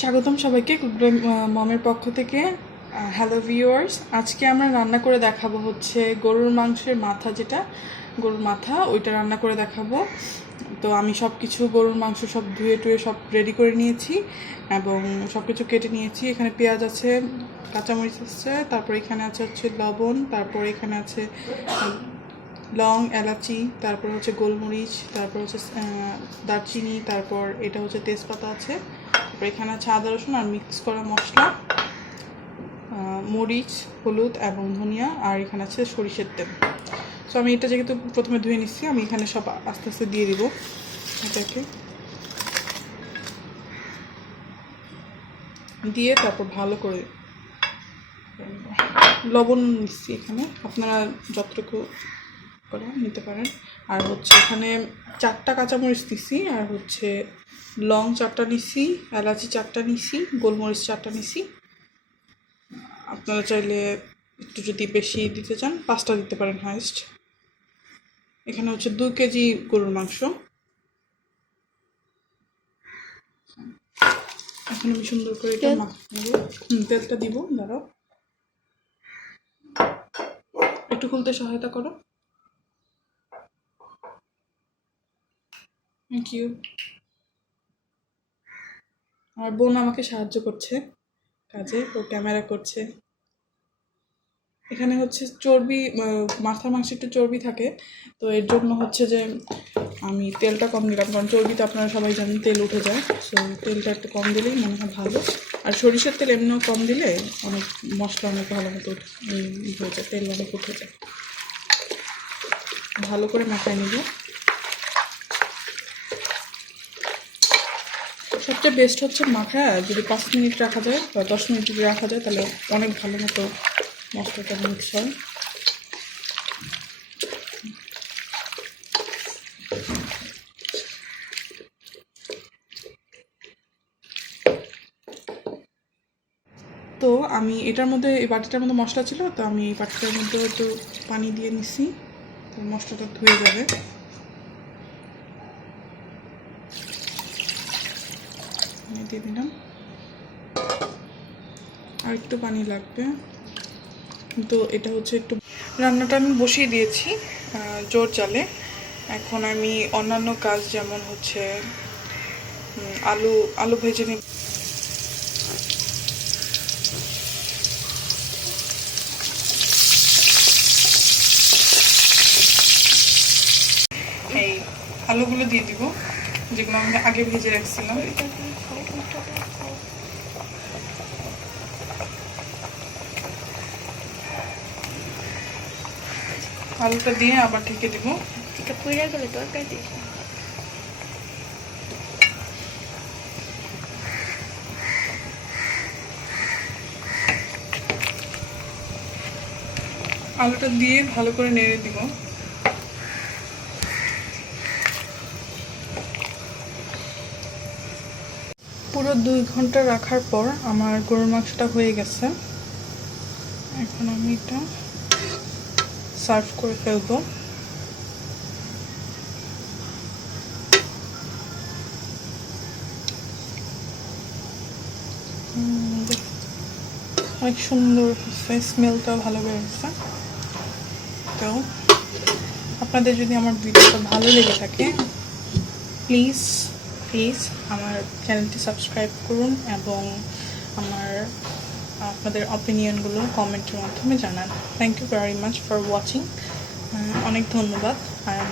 স্বাগতম সবাইকে মমের পক্ষ থেকে। হ্যালো ভিউয়ার্স, আজকে আমরা রান্না করে দেখাবো হচ্ছে গরুর মাংসের মাথা, যেটা গরুর মাথা ওইটা রান্না করে দেখাবো। তো আমি সব কিছু গরুর মাংস সব ধুয়ে টুয়ে সব রেডি করে নিয়েছি এবং সব কিছু কেটে নিয়েছি। এখানে পেঁয়াজ আছে, কাঁচামরিচ আছে, তারপর এখানে আছে হচ্ছে লবণ, তারপর এখানে আছে লং, এলাচি, তারপর হচ্ছে গোলমরিচ, তারপর হচ্ছে দারচিনি, তারপর এটা হচ্ছে তেজপাতা আছে, তারপর এখানে আছে আদা রসুন আর মিক্স করা মশলা, মরিচ, হলুদ এবং ধনিয়া, আর এখানে আছে সরিষার তেল। সো আমি এটা যেহেতু প্রথমে ধুয়ে নিচ্ছি, আমি এখানে সব আস্তে আস্তে দিয়ে দিব। এটাকে দিয়ে তারপর ভালো করে লবণ নিচ্ছি এখানে, আপনারা যতটুকু করে নিতে পারেন। আর হচ্ছে এখানে 4টা কাঁচামরিচ নিছি, আর হচ্ছে লং 4টা নিছি, এলাচি 4টা নিছি, গোলমরিচ 4টা নিছি। আপনারা চাইলে একটু যদি বেশি দিতে চান 5টা দিতে পারেন হাইস্ট। এখানে হচ্ছে 2 কেজি গরুর মাংস। এখন আমি সুন্দর করে এটা মাখিয়ে নেব। তেলটা দিব, দাঁড়াও একটু খুলতে সহায়তা করো। Thank you. আমার বোন আমাকে সাহায্য করছে কাজে, ও ক্যামেরা করছে। এখানে হচ্ছে চর্বি, মাথার মাংসে একটু চর্বি থাকে, তো এর জন্য হচ্ছে যে আমি তেলটা কম দিলাম, কারণ চর্বিতে আপনারা সবাই জানেন তেল উঠে যায়। সো তেলটা একটু কম দিলেই মনে হয় ভালো। আর সরিষার তেল এমনিও কম দিলে অনেক মশলা অনেক ভালো মতো হয়ে যায়, তেল অনেক উঠে যায়। ভালো করে মাখায় নিব। সবচেয়ে বেস্ট হচ্ছে মাখায় যদি 5 মিনিট রাখা যায় বা 10 মিনিট যদি রাখা যায়, তাহলে অনেক ভালো মতো মশলাটা মিক্স হয়। তো আমি এটার মধ্যে, এই বাটিটার মধ্যে মশলা ছিল, তো আমি এই বাটিটার মধ্যে একটু পানি দিয়ে নিছি, তো মশলাটা ধুয়ে যাবে। দিয়ে দিলাম, আর একটু পানি লাগবে। তো এটা হচ্ছে একটু, রান্নাটা আমি বসিয়ে দিয়েছি জোর জালে। এখন আমি অন্যান্য কাজ, যেমন হচ্ছে আলু ভেজে নিব। এই আলুগুলো দিয়ে দিব, যেগুলো আমি আগে ভেজে রাখছিলাম। আলুটা দিয়ে আবার ঢেকে দিব। আলুটা দিয়ে ভালো করে নেড়ে দিব। পুরো 2 ঘন্টা রাখার পর আমার গরুর মাংসটা হয়ে গেছে। এখন আমি এটা সার্ভ করে ফেলবো। অনেক সুন্দর হচ্ছে, স্মেলটাও ভালো বেরোচ্ছে। তো আপনাদের যদি আমার ভিডিওটা ভালো লেগে থাকে, প্লিজ আমার চ্যানেলটি সাবস্ক্রাইব করুন এবং আপনাদের অপিনিয়নগুলো কমেন্টের মাধ্যমে জানান। Thank you very much for watching. অনেক ধন্যবাদ। I am